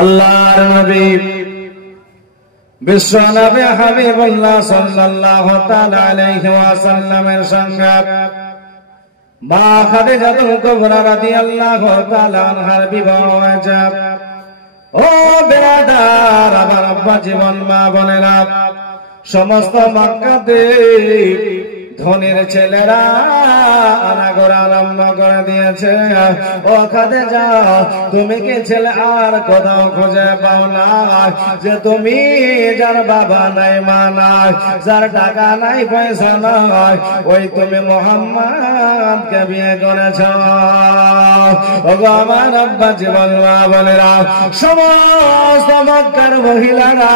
আল্লাহর নবী বিশ্ব নবী হাবিবুল্লাহ সাল্লাল্লাহু তাআলা আলাইহি ওয়াসাল্লামের সঙ্গে মা খাদিজাতুল কুবরা রাদিয়াল্লাহু তাআলা আনহার বিবাহ হয়েছে। ও বিরাদার, আমার আব্বা জীবন মা বোনেরা, সমস্ত মক্কাতে ধনীর ছেলেরা আনাগোনা আরম্ভ করে দিয়েছে। ও খাদিজা, তুমি কি ছেলে আর কোথাও খুঁজে পাও না যে তুমি যার বাবা নাই মা নাই, যার টাকা নাই পয়সা নাই, ওই তুমি মুহাম্মদকে বিয়ে করেছ? ওগো আমার আব্বা জীবন মা বোনেরা, সমস্ত মক্কার মহিলারা,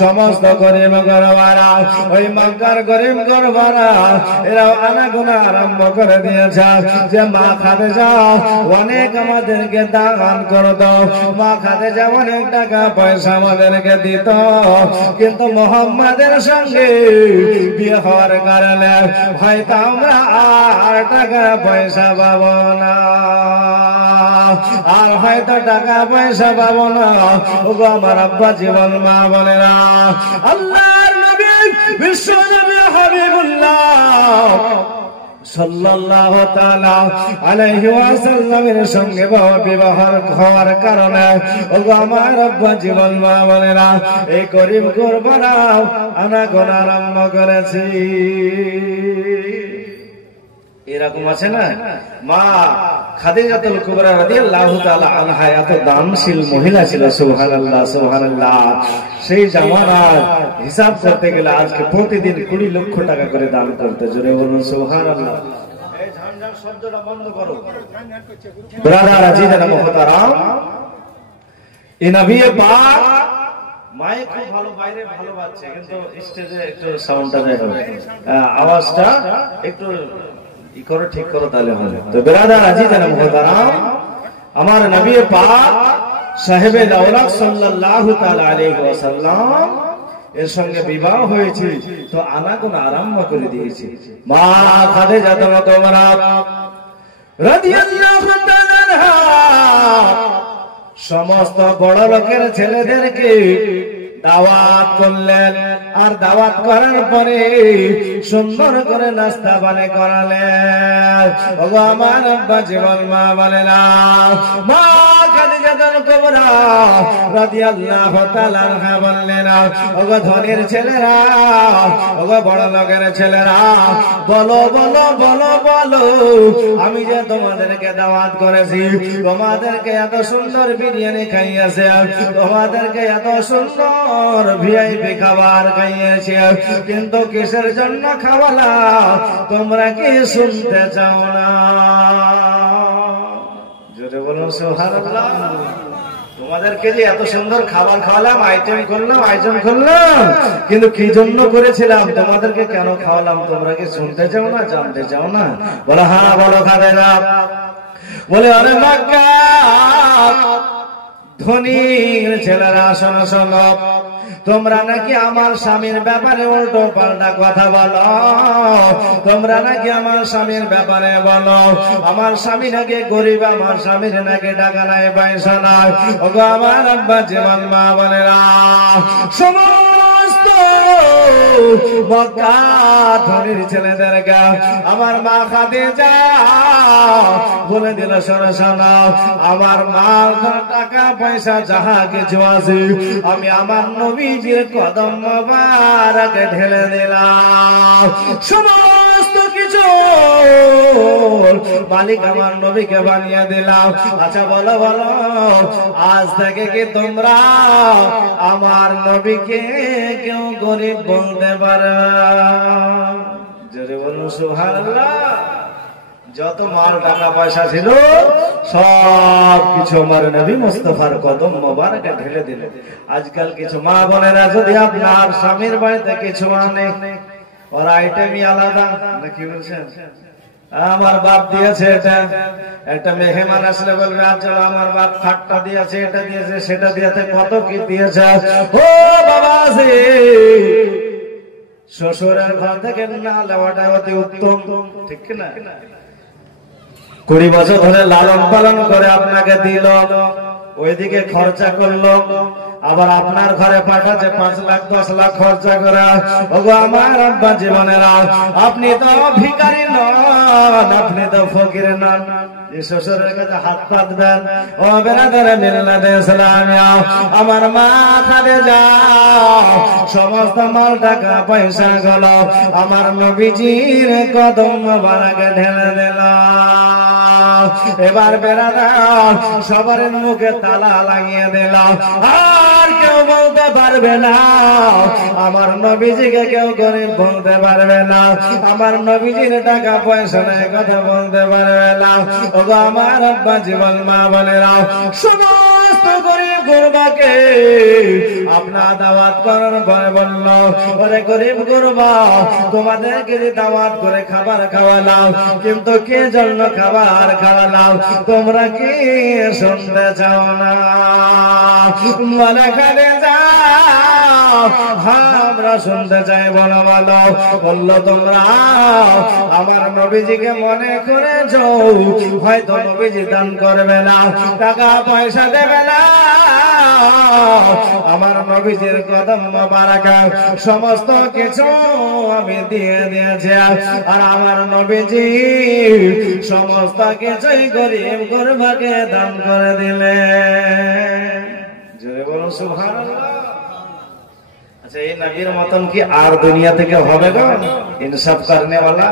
সমস্ত গরিব গরবারা, ওই মক্কার গরিব গরবারা এরাও আনাগোনা আরম্ভ করে দিয়েছে যে মা খাদিজা অনেক আমাদেরকে দান করে দাও, মা খাদিজা অনেক টাকা পয়সা আমাদেরকে দিত, কিন্তু মুহাম্মাদের সঙ্গে বিয়ে হওয়ার কারণে হয়তো আমরা আর টাকা পয়সা পাবো না, আর হয়তো টাকা পয়সা পাবো না। ওগো আমার আব্বা জীবন মা বোনেরা, আল্লাহর নবী বিশ্ব নবী হাবিবুল্লাহ সাল্লাল্লাহু তাআলা আলাইহি ওয়াসাল্লামের সঙ্গে বিবাহ হওয়ার কারণে ওগো আমার আব্বা জীবন মা বোনেরা, এই গরিব গরবারা আনাগোনা আরম্ভ করেছি। এরকম আছে না, মা খাদিজাতুল কুবরা রাদিয়াল্লাহু তাআলা আনহা এত দানশীল মহিলা ছিল, সুবহানাল্লাহ সুবহানাল্লাহ। সেই জামানার হিসাব করতে গেলে আজকে প্রতিদিন 20 লক্ষ টাকা করে দান করতে, জোরে বলুন সুবহানাল্লাহ। এই ঝানঝান শব্দটা বন্ধ করো ব্রাদার, আজিজানা মুহতারাম। এই নবী পাক মাইক খুব ভালো, বাইরে ভালো বাজছে, কিন্তু স্টেজে একটু সাউন্ডটা দেয় হবে, আওয়াজটা একটু ই করো, ঠিক করো, তাহলে হবে। তো বিরাদার আজিজানা মুহতারাম, আমার নবী পাক সাহেবে দাওলাত সাল্লাল্লাহু তাআলা আলাইহি ওয়াসাল্লাম এর সঙ্গে বিবাহ হয়েছে, তো আনাগোনা আরম্ভ করে দিয়েছে। মা খাদিজাতুল কুবরা রাদিয়াল্লাহু তাআলা আনহা সমস্ত বড় লোকের ছেলেদেরকে দাওয়াত করলেন, আর দাওয়াত করার পরে সুন্দর করে নাস্তা পানি করালেন। ওগো আমার আব্বা জীবন মা বলেনা, মা খাদিজাতুল কুবরা রাদিয়াল্লাহু তাআলা আনহা বললেন, ওগো ধনীর ছেলেরা, ওগো বড় লোকের ছেলেরা, বলো বলো বলো বলো, আমি যে তোমাদেরকে দাওয়াত করেছি, তোমাদেরকে এত সুন্দর বিরিয়ানি খাইয়েছে, তোমাদেরকে এত সুন্দর ভিআইপি খাবার খাইয়েছে, কিন্তু কিসের জন্য খাওয়ালা তোমরা কি শুনতে চাও না? জোরে বলুন সুবহানাল্লাহ। তোমাদেরকে যে এত সুন্দর খাবার খাওয়ালাম, আইটেম করলাম, আয়োজন করলাম, কিন্তু কি জন্য করেছিলাম, তোমাদেরকে কেন খাওয়ালাম, তোমরা কি শুনতে চাও না, জানতে চাও না? বলে হ্যাঁ বলো খাদিজা। বলে আরে মক্কা ধনীর ছেলেরা, শোনো শোনো, তোমরা নাকি আমার স্বামীর ব্যাপারে উল্টো পাল্টা কথা বলো, তোমরা নাকি আমার স্বামীর ব্যাপারে বলো আমার স্বামী নাকি গরিব, আমার স্বামীর নাকি টাকা নাই পয়সা নাই। ওগো আমার আব্বা জীবন মা বোনেরা, সমস্ত মক্কা ধনীর ছেলেদেরকে আমার মা খাদিজা বলে দিল, শোনো শোনো, আমার মা টাকা পয়সা যাহা কিছু আছে আমি আমার নবীজির কদম মোবারকে ঢেলে দিলাম, সমস্ত কিছু মালিক আমার নবীকে বানিয়ে দিলাম। আচ্ছা বলো বলো, আজ থেকে কি তোমরা আমার নবীকে কেউ গরিব বলতে পারবে? জোরে বলুন সুবহানাল্লাহ। যত মাল টাকা পয়সা ছিল সব কিছু আমার নবী মুস্তাফার কদম মোবারকে ঢেলে দিল। আজকাল কিছু মা বোনেরা যদি আপনার স্বামীর বাড়িতে কিছু আনে, ওর আইটেমই আলাদা, নাকি বলছেন? আমার বাপ দিয়েছে এটা, একটা মেহমান আসলে বলবে আচ্ছা আমার বাপ খাটটা দিয়েছে, এটা দিয়েছে, সেটা দিয়েছে, কত কি দিয়েছে। ও বাবা, শ্বশুরের ঘর থেকে না লেওয়াটা অতি উত্তম, ঠিক না? 20 বছর ধরে লালন পালন করে আপনাকে দিল, ওইদিকে খরচা করলো, আবার আপনার ঘরে পাঠাচ্ছে 5 লাখ 10 লাখ খরচা করে। ওগো আমার আব্বা জীবনেরা, আপনি তো ভিখারি নন, আপনি তো ফকির নন। শ্বশুরের কাছে হাত পাতবেন, ও বেরাদারে মিল্লাতে ইসলামিয়া, আমার মা খাদিজা সমস্ত মাল টাকা পয়সা গুলো আমার নবীজির কদম মোবারকে ঢেলে দিল। এবার বেরাদার সবার মুখে তালা লাগিয়ে দিল, আর কেউ বলতে পারবে না আমার নবীজিকে, কেউ গরিব বলতে পারবে না, আমার নবীজির টাকা পয়সা নেই কথা বলতে পারবে না। ওগো আমার আব্বা জীবন মা বোনেরা, সমস্ত গরিব গুরবাকে আপনার দাওয়াত করার পরে বলল, ওরে গরিব গুরবা, তোমাদেরকে দাওয়াত করে খাবার খাওয়ালাম, কিন্তু কে জন্য খাবার খাওয়ালাম তোমরা কি শুনতে চাও না? মনে খালে যাও, হ্যাঁ আমরা শুনতে চাই, বলো বলো। বললো তোমরা আমার নবীজিকে মনে করেছ, হয়তো নবীজি দান করবে না, টাকা পয়সা দেবে না, আমার নবীজির কদম মোবারক সমস্ত কিছু আমি দিয়ে দিয়েছি, আর আমার নবীজি সমস্ত কিছুই গরিব গুরবাকে দান করে দিলেন। জোরে বলুন সুবহানাল্লাহ। আচ্ছা, এই নবীর মতন কি আর দুনিয়া থেকে হবে গো ইনসাফ করনে वाला?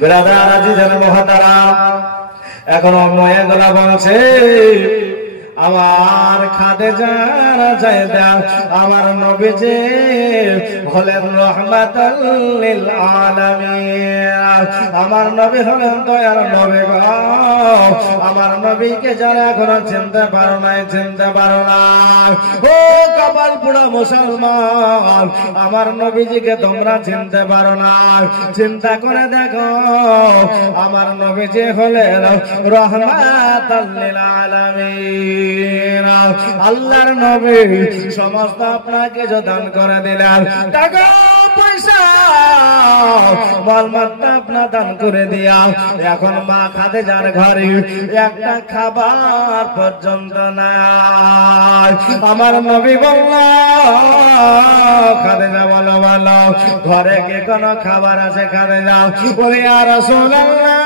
বিরাদার আজিজান মুহতারাম, এখন ময়েগুলা বলছে আমার খাদিজার জায়দা আমার নবীজি হলেন রাহমাতাল লিল আলামিন, আমার নবী হলেন দয়ার নবী গো। আমার নবীকে যারা এখনো চিনতে পারো নাই, চিনতে পারো না, ও কপাল পুরা মুসলমান, আমার নবীজিকে তোমরা চিনতে পারো না, চিন্তা করে দেখো আমার নবীজি হলেন রাহমাতাল লিল আলামিন। আল্লাহর নবী সমস্ত আপনাকে দান করে দিলেন, টাকা পয়সা মালমাত্রা আপনার দান করে দিয়া, এখন মা খাদিজার ঘরে একটা খাবার পর্যন্ত নাই। আমার নবী বলল, খাদিজা বলো বলো ঘরে কি কোনো খাবার আছে? খাদিজা বলে ইয়া রাসূলুল্লাহ,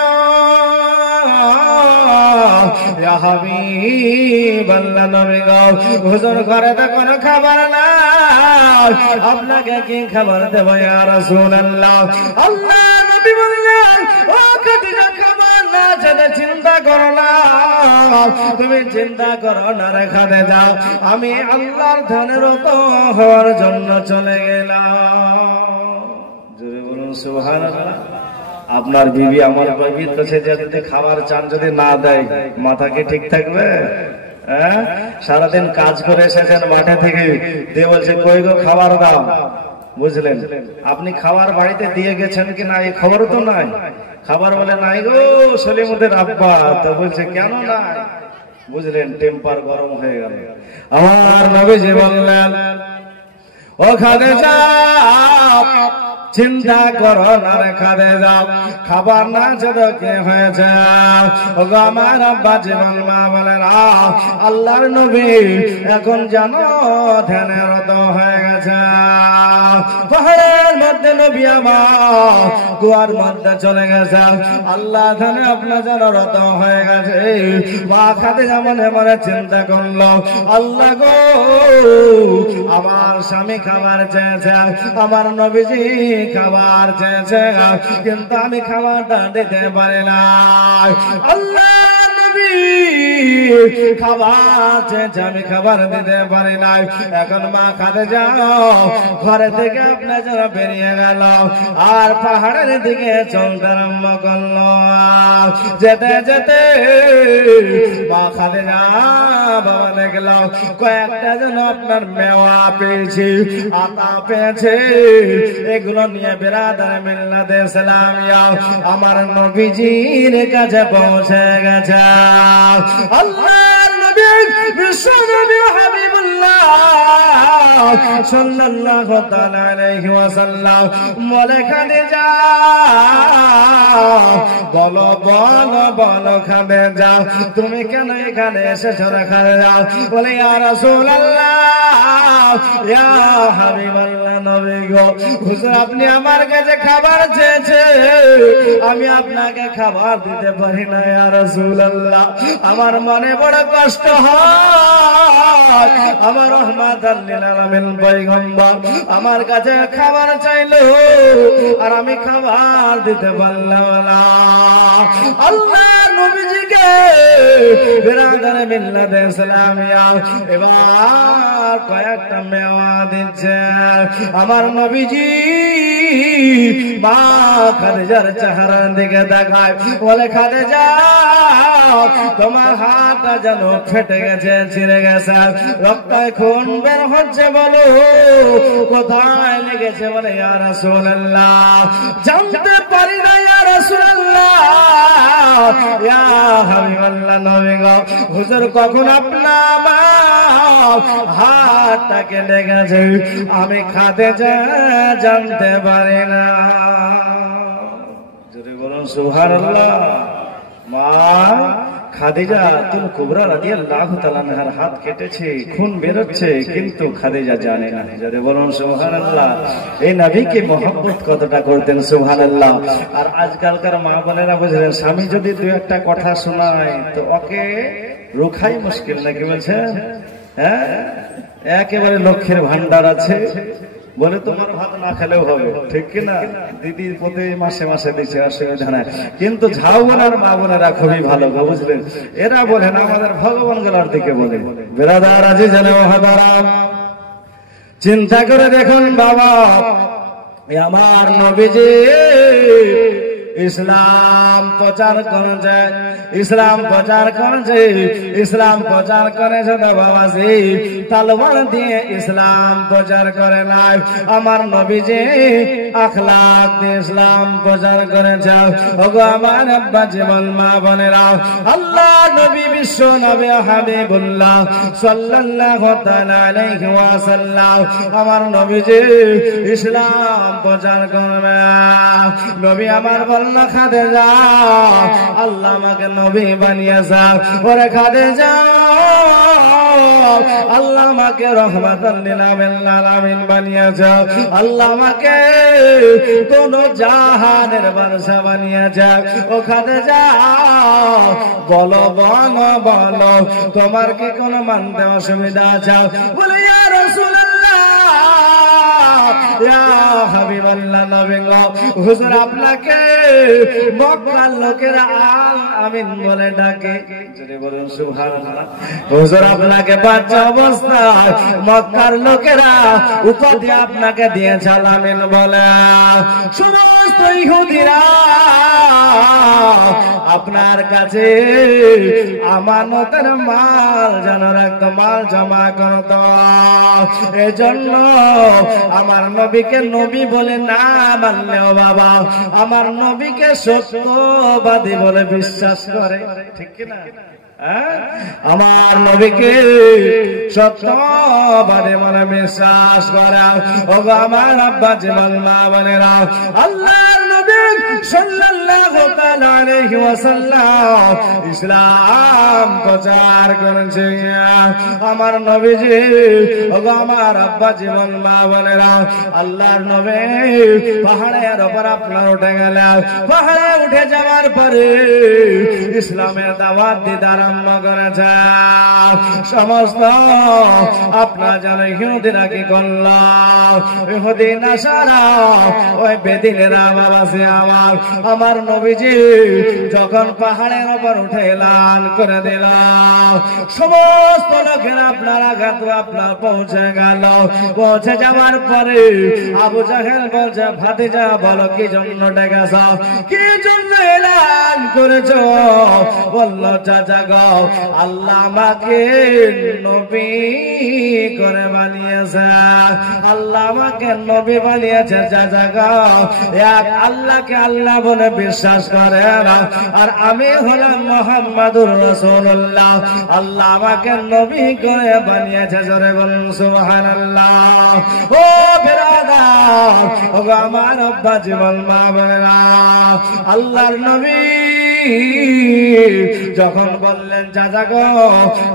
ইয়া হাবিবাল্লাহ, নবী গো হুজুর ঘরে তো কোনো খাবার নাই, আপনাকে কি খাবার দেব ইয়া রাসূলুল্লাহ? আল্লাহ নবী বললেন, ও খাদিজা খাবার না যেতে চিন্তা করো না, তুমি চিন্তা করো না রে খাদিজা, আমি আল্লাহর ধানের তো হওয়ার জন্য চলে গেলাম। জোরে বলুন সুবহানাল্লাহ। আপনার বিবি আমার বিবির কাছে যদি খাবার চান যদি না দেয়, মাথা কি ঠিক থাকবে? সারাদিন কাজ করে এসেছেন মাঠে থেকে, দিয়ে বলছে কই গো খাবার দাও, বুঝলেন? আপনি খাবার বাড়িতে দিয়ে গেছেন কি না এই খবর তো নাই। খাবার বলে নাই গো সলিমুদ্দিন আব্বা, তো বলছে কেন নাই, বুঝলেন? টেম্পার গরম হয়ে গেল। আমার নবীজি বললেন, ও খাদিজা চিন্তা করো না রে খাদিজা, খাবার না যেত কি হয়েছে? ওগো আমার আব্বা জীবন মা বলেন, আল্লাহর নবী এখন জানো ধ্যানে রত হয়ে গেছে, পাহাড়ের মধ্যে নবী আমার কুয়ার মধ্যে চলে গেছে, আল্লাহ ধ্যানে আপনার যেন রত হয়ে গেছে। মা খাদিজা মনে মনে চিন্তা করলো, আল্লাহ গো আমার স্বামী খাবার চেয়েছে, আমার নবীজি খাবার চেয়েছে, কিন্তু আমি খাবারটা দিতে পারি না। আল্লাহ নবী খাবার চেয়েছে, আমি খাবার দিতে পারি না। এখন মা খাদিজা ঘরে থেকে আপনার যারা বেরিয়ে গেল, আর পাহাড়ের দিকে চলতে আরম্ভ করলো। যেতে যেতে মা খাদিজা বাবা দেখল কয়েকটা যেন আপনার মেওয়া পেয়েছি, আতা পেয়েছে, এগুলো নিয়ে বিরাদার মিল্লাতে ইসলামিয়া আমার নবীজির কাছে পৌঁছে গেছে। আল্লাহর নবী বিশ্বনবী হাবিবুল্লাহ সাল্লাল্লাহু তাআলা আলাইহি ওয়াসাল্লাম বলে খাদিজা বলো বলো বলো খাদিজা তুমি কেন এখানে এসেছো খাদিজা বলে ইয়া রাসূলুল্লাহ ইয়া হাবিবাল্লাহ নবী গো হুজুর আপনি আমার কাছে খাবার চেয়েছে আমি আপনাকে খাবার দিতে পারি না ইয়া রাসূলুল্লাহ আমার মনে বড় কষ্ট হয় আমার রাহমাতাল লিল আলামিন পয়গম্বর আমার কাছে খাবার চাইলো আর আমি খাবার দিতে পারলাম না আল্লাহ নবীজিকে বিরাদরে মিল্লাত ইসলামিয়া এবার কয়েকটা মেওয়া দিচ্ছে আমার নবীজি মা খাদিজার চেহারার দিকে তাকায় বলে খাদিজা তোমার হাতটা যেন ফেটে গেছে ছিঁড়ে গেছে রক্তায় খুন বের হচ্ছে বলো কোথায় লেগেছে বলে ইয়া রাসূলুল্লাহ জানতে পারি না ইয়া রাসূলুল্লাহ ইয়া হাবিবাল্লাহ নবী গো হুজুর কখন আপনার হাতটাকে লেগেছে আমি খাদিজা জানতে পারি না জোরে বলুন সুবহানাল্লাহ মা খাদিজা তুমি কুবরা রাদিয়াল্লাহু তাআলা আনহার হাত কেটেছে খুন বের হচ্ছে কিন্তু খাদিজা জানে না জোরে বলুন সুবহানাল্লাহ এই নবীকে মহব্বত কতটা করতেন সুবহানাল্লাহ আর আজকালকার মা বোনেরা বুঝলেন স্বামী যদি দুই একটা কথা শোনায় তো ওকে রোখাই মুশকিল নাকি বলছেন হ্যাঁ একেবারে লক্ষ্যের ভান্ডার আছে বলে তোমার ভাত না খেলেও হবে ঠিক কিনা দিদির প্রতি মাসে মাসে দিচ্ছে অসুবিধা নাই কিন্তু ঝাউ বোনার মা বোনেরা খুবই ভালো বুঝলেন এরা বলেন আমাদের ভগবান গলার দিকে বলে বেরাদার আজিজ ওয়াহাদারাম চিন্তা করে দেখুন বাবা আমার নবীজি ইসলাম প্রচার করেছে ইসলাম প্রচার করেছে ইসলাম প্রচার করেছে তো বাবাজি তলোয়ার দিয়ে ইসলাম প্রচার করে নাই আমার নবীজি আখলাক দিয়ে ইসলাম প্রচার করেছে ওগো আমার আব্বা জীবন মা বোনেরা আল্লাহ নবী বিশ্ব নবী হাবিবুল্লাহ সাল্লাল্লাহু তাআলা আলাইহি ওয়াসাল্লাম আমার নবীজি ইসলাম প্রচার করবে নবী আমার বলনা খাদিজা আল্লাহ আমাকে নবী বানিয়েছে ওরে খাদিজা আল্লাহ আমাকে রহমাতাল লিল আলামিন বানিয়েছে আল্লাহ আমাকে কোন জাহানের বাদশা বানিয়েছে ও খাদিজা বলো বলো বলো তোমার কি কোন মানতে অসুবিধা আছে বলে ইয়া রাসূলুল্লাহ ইয়া হাবিবাল্লাহ নবী গো হুজুর আপনাকে মক্কার লোকেরা আমিন বলে ডাকে জোরে বলুন সুবহানাল্লাহ হুজুর আপনাকে বাচ্চা অবস্থায় মক্কার লোকেরা উপাধি আপনাকে দিয়েছে আমিন বলে সমস্ত ইহুদিরা আপনার কাছে আমানতের মাল যেন রাখতো মাল জমা করতো এজন্য আমার নবীকে নবী বলে না মানলেও বাবা আমার নবীকে সত্যবাদী বলে বিশ্বাস করে ঠিক কি না আমার নবীকে সত্যবাদী বলে বিশ্বাস করে ওগো আমার আব্বা জীবন মা বোনেরা আল্লাহর নবী সাল্লাল্লাহু তাআলা আলাইহি ওয়াসাল্লাম ইসলাম প্রচার করেছে আমার নবীজি ওগো আমার আব্বা জীবন মা বোনেরা আল্লাহর নবী পাহাড়ের উপর আপনার উঠে গেলেন পাহাড়ে উঠে যাওয়ার পরে ইসলামের দাওয়াত দিতে আরম্ভ করেছে সমস্ত আপনার জানে ইহুদিরা কি করল ইহুদি নাসারা ওই বেদিনেরা বাবাসে আমার নবীজি যখন পাহাড়ের উপর উঠে এলান করে দিল সমস্ত লোকেরা আপনার আঘাত আপনার পৌঁছে গেল পৌঁছে যাওয়ার পরে আবু জাহেল বলছে ভাতিজা বলো কি জন্য ডেকেছ কি জন্য এলান করেছ বলল চাচা গো আল্লাহ আমাকে নবী করে বানিয়েছে আল্লাহ আমাকে নবী বানিয়েছে চাচা গো এক আল্লাহ আল্লাহকে আল্লাহ বলে বিশ্বাস করে না, আর আমি হলাম মুহাম্মাদুর রাসূলুল্লাহ। আল্লাহ আমাকে নবী করে বানিয়েছে, জোরে বলুন সুবহানাল্লাহ। ও বিরাদার, ও আমার আব্বা জীবন মা বোনেরা, আল্লাহর নবী যখন বললেন চাচা গো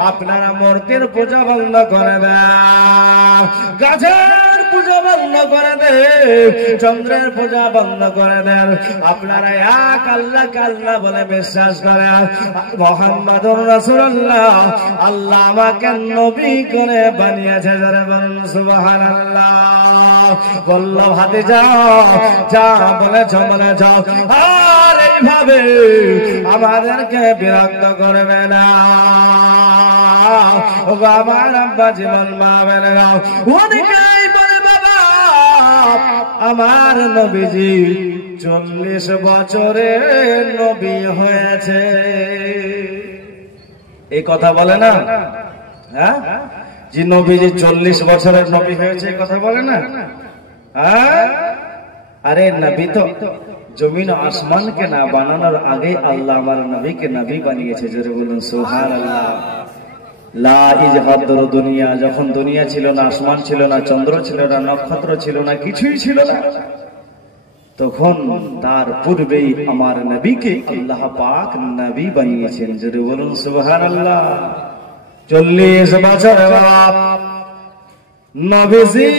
আপনারা মূর্তির পূজা বন্ধ করে দেন, গাছের পূজা বন্ধ করে দেন, চন্দ্রের পূজা বন্ধ করে দেন, আপনারা এক আল্লাহকে আল্লাহ বলে বিশ্বাস করেন, মুহাম্মাদুর রাসূলুল্লাহ, আল্লাহ আমাকে নবী করে বানিয়েছে, যারা বলুন সুবহানাল্লাহ। বলল হাতে যাও, যা বলেছ বলেছ, আর এইভাবে আমাদেরকে বিরক্ত করবে না। আমার আব্বা জীবন মা বোনেরা অনেকেই বলে বাবা আমার নবীজি 40 বছরের নবী হয়েছে, এই কথা বলে না? হ্যাঁ, যে নবীজি 40 বছরের নবী হয়েছে, এই কথা বলে না? হ্যাঁ, আরে নবী তো জমিন আসমানকে না বানানোর আগে আল্লাহ আমার নবীকে নবী বানিয়েছে, জোরে বলুন সুবহানাল্লাহ। লা ইজহাদুর দুনিয়া, যখন দুনিয়া ছিল না, আসমান ছিল না, চন্দ্র ছিল না, নক্ষত্র ছিল না, কিছুই ছিল না, তখন তার পূর্বেই আমার নবীকে আল্লাহ পাক নবী বানিয়েছেন, জোরে বলুন সুবহানাল্লাহ। 40 বছর নবীজি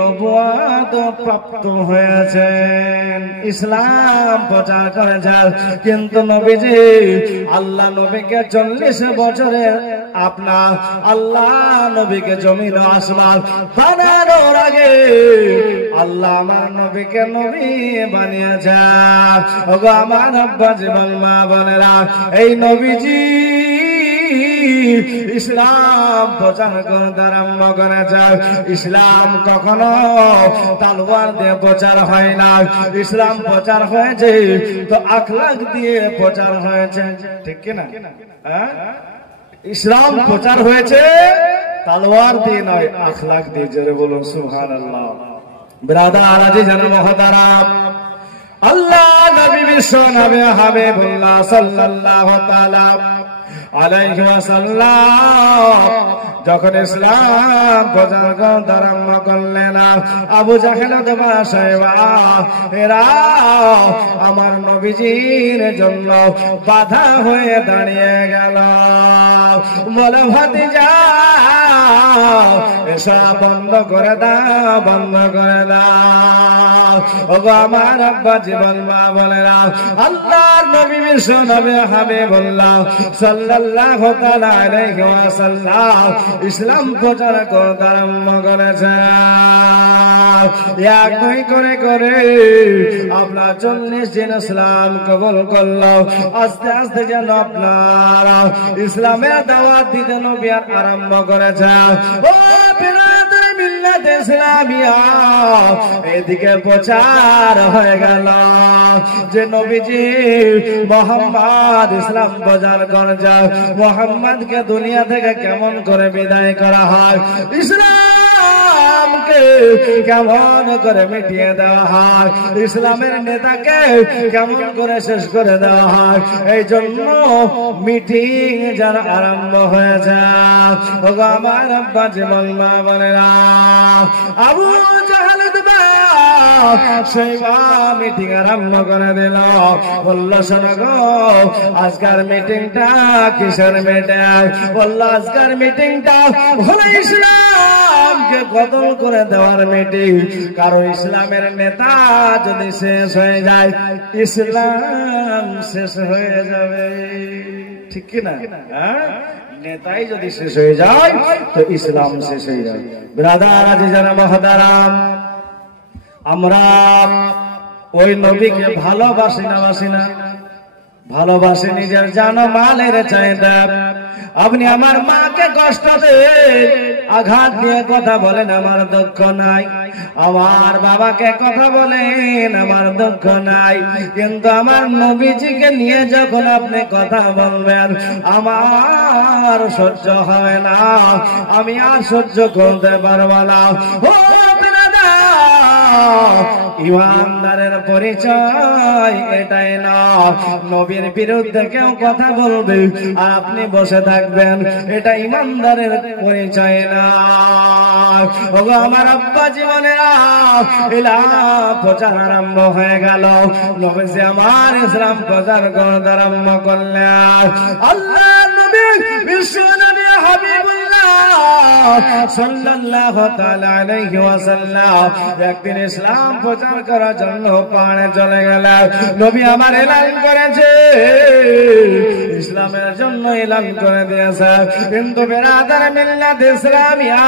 নবুয়ত প্রাপ্ত হয়েছেন, ইসলাম প্রচার করেছেন, কিন্তু নবীজি আল্লাহ নবীকে 40 বছরের আপনার আল্লাহ নবীকে জমিন আসমান বানানোর আগে আল্লাহ আমার নবীকে নবী বানিয়েছেন। ওগো আমার আব্বা জীবন মা বোনেরা, এই নবীজি ইসলাম প্রচার করতে আরম্ভ করেছে। ইসলাম কখনো তলোয়ার দিয়ে প্রচার হয় না, ইসলাম প্রচার হয়েছে তো আখলাক দিয়ে প্রচার হয়েছে, ঠিক কিনা? ইসলাম প্রচার হয়েছে তলোয়ার দিয়ে নয়, আখলাক দিয়ে, জোরে বলুন সুবহানাল্লাহ। ব্রাদার আজিজান মুহতারাম, আল্লাহ নবী বিশ্ব নবী হাবিবুল্লাহ সাল্লাল্লাহু তাআলা আলাইহি ওয়াসাল্লাম যখন ইসলাম প্রচার করতে আরম্ভ করলেন, আবু জাহেল এরা আমার নবীজির জন্য বাধা হয়ে দাঁড়িয়ে গেল, বলে ভাতিজা এসব বন্ধ করে দাও, বন্ধ করে দাও। ওগো আমার আব্বা জীবন মা বোনেরা, আল্লাহর নবী বিশ্ব নবী হাবিবুল্লাহ সাল্লাল্লাহু তাআলা আলাইহি ওয়াসাল্লাম ইসলাম প্রচার করতে আরম্ভ করেছে। এক দুই করে করে আপনার 40 দিন ইসলাম কবুল করলো। আস্তে আস্তে যেন আপনার ইসলামের দাওয়াত দিতে নবী আরম্ভ করেছে। ও বিরাদরে মিল্লাতে ইসলামিয়া, এদিকে প্রচার হয়ে গেল যে নবীজি মুহাম্মদ ইসলাম প্রচার করেছে, মুহাম্মদকে দুনিয়া থেকে কেমন করে বিদায় করা হয়, ইসলামকে কেমন করে মিটিয়ে দেওয়া হয়, ইসলামের নেতাকে কেমন করে শেষ করে দেওয়া হয়, এই জন্য মিটিং যেন আরম্ভ হয়েছে। ওগো আমার আব্বা জীবন মা বোনেরা, আবু জাহেল সেইবা মিটিং আরম্ভ করে দিল, বলল শোনো গো আজকের মিটিংটা কিসের মিটিং? বলল আজকের মিটিংটা হলো ইসলামকে কতল করে দেওয়ার মিটিং। কারণ ইসলামের নেতা যদি শেষ হয়ে যায়, ইসলাম শেষ হয়ে যাবে, ঠিক কিনা? নেতাই যদি শেষ হয়ে যায় তো ইসলাম শেষ হয়ে যায়। ব্রাদার আজিজান মুহতারাম, আমরা ওই নবীকে ভালোবাসি না, বাসি না? ভালোবাসি নিজের জান মালের চাইতে। আপনি আমার মাকে কষ্ট দেন, আঘাত দিয়ে কথা বলেন, আমার দুঃখ নাই। আমার বাবাকে কথা বলেন, আমার দুঃখ নাই। কিন্তু আমার নবীজিকে নিয়ে যখন আপনি কথা বলবেন, আমার সহ্য হয় না, আমি আর সহ্য করতে পারবো না। ও ইমানদারের পরিচয় এটাই না। নবীর বিরুদ্ধে কেউ কথা বলবে আর আপনি বসে থাকবেন, এটা ইমানদারের পরিচয় না। ওগো আমার আব্বা জীবনেরা ইসলাম প্রচার আরম্ভ হয়ে গেল। নবীজি আমার ইসলাম প্রচার করতে আরম্ভ করলেন। আল্লাহ নবী বিশ্ব নবী হাবিবুল্লাহ সাল্লাল্লাহু তাআলা আলাইহি ওয়াসাল্লাম একদিন ইসলাম প্রচার করার জন্য পাহাড়ে চলে গেলেন। নবী আমার এলান করেছে, ইসলামের জন্য এলান করে দিয়েছে, কিন্তু বেরাদার মিল্লাত ইসলামিয়া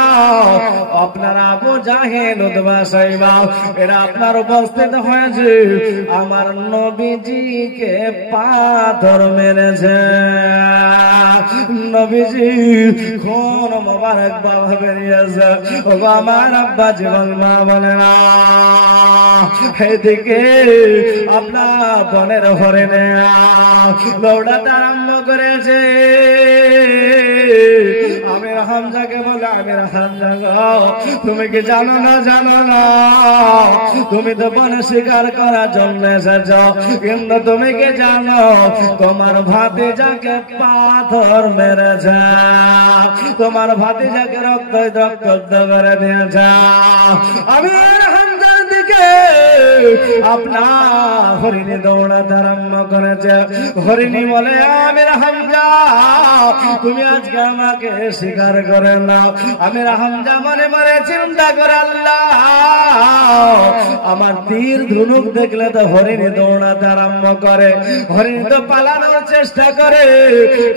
আপনারা আবু জাহেল উতবা সাইবা এরা আপনার উপস্থিত হয়েছে, আমার নবীজিকে পাথর মেরেছে। নবীজি খুন মোবারক বাবা বেরিয়েছে। ও আমার আব্বা জীবন মা বলে না, এদিকে আপনার বনের হরিণে দৌড়াতে আরম্ভ করেছে। আমির হামজাকে বলে, আমির হামজা তুমি কি জানো না, জানো না তুমি তো বনে শিকার করার জন্য এসেছ, কিন্তু তুমি কি জানো তোমার ভাতিজাকে পাথর মেরেছে, তোমার ভাতিজাকে রক্ত করে দিয়েছে। আমির হামজার দিকে আপনার হরিণী দৌড়াতে আরম্ভ করেছে। হরিণী বলে, আমির হামজা তুমি আজকে আমাকে স্বীকার করে নাও। আমির হামজা মনে মনে চিন্তা করে, আল্লাহ আমার তীর ধনুক দেখলে তো হরিণী দৌড়াতে আরম্ভ করে, হরিণী তো পালানোর চেষ্টা করে,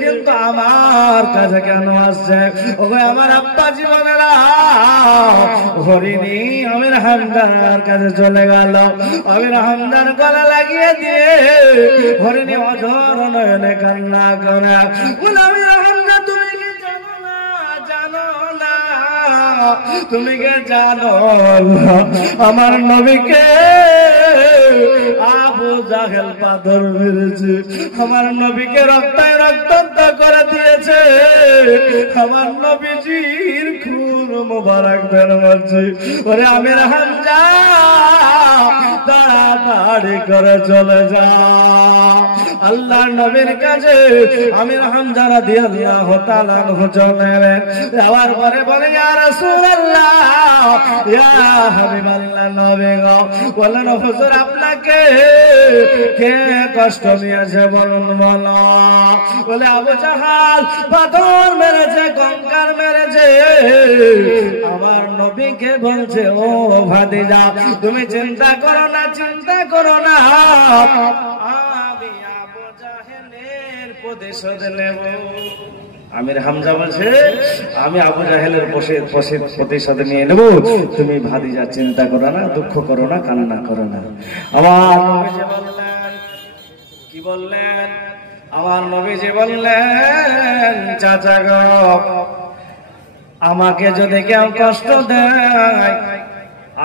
কিন্তু আমার কাছে কেন আসছে? ওগো আমার আব্বা জীবনেরা হরিণী আমির হামজার কাছে চলে গেল। আমির হামজার গলা লাগিয়ে দিয়ে হরিণী অঝর নয়নে কান্না করে বলে, আমির হামজা তুমি কি জানো না, জানো না তুমি কি জানো আমার নবীকে আবু জাহেল পাথর মেরেছে, আমার নবীকে রক্তায় রক্তাক্ত করে দিয়েছে, আমার নবীজির খুন মোবারক বের হচ্ছে। ওরে আমির হামজা তাড়াতাড়ি করে চলে যা আল্লাহর নবীর কাছে। আমির হামজা রাদিয়াল্লাহু তাআলা আনহু চলে যাওয়ার পরে বলে, ইয়া রাসূলুল্লাহ, ইয়া হাবিবাল্লাহ, নবী গো বলেন, হুজুর আপনাকে কে কষ্ট দিয়েছে বলুন, বলো। বলে, আবু জাহাল পাথর মেরেছে, কঙ্কার মেরেছে, আমার নবীকে বলছে, ও ভাতিজা তুমি চিন্তা করো না, চিন্তা করো না, আমি আবু জাহেলের প্রতিশোধ নেব। আমির হামজা বলছে, আমি আবু জাহেলের প্রতিশোধ নিয়ে নেব, তুমি ভাতিজা চিন্তা করো না, দুঃখ করো না, কান্না করো না। আমার নবীজি বললেন, কি বললেন? আমার নবীজি বললেন, চাচা গো আমাকে যদি কেউ কষ্ট দেয়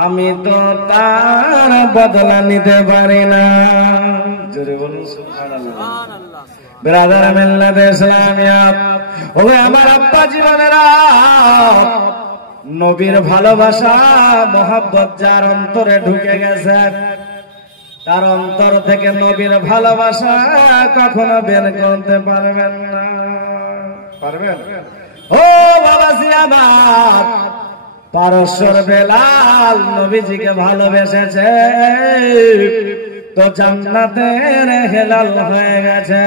আমি তো তার বদলা নিতে পারি না। জোরে বলুন সুবহানাল্লাহ। ব্রাদার মিল্লাত ইসলামিয়া, ওরে আমার আব্বা জীবনেরা নবীর ভালোবাসা মহব্বত যার অন্তরে ঢুকে গেছে, তার অন্তর থেকে নবীর ভালোবাসা কখনো বের করতে পারবেন না। পারবেন? ও বাবাজি আমার, পারস্যর বেলাল নবীজিকে ভালোবেসেছে তো জান্নাতের হেলাল হয়ে গেছে।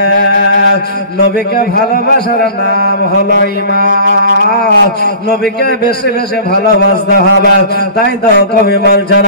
নবীকে ভালোবাসার নাম হলো ঈমান। নবীকে বেশি বেশি ভালোবাসতে হবে, তাই তো কবি বলছেন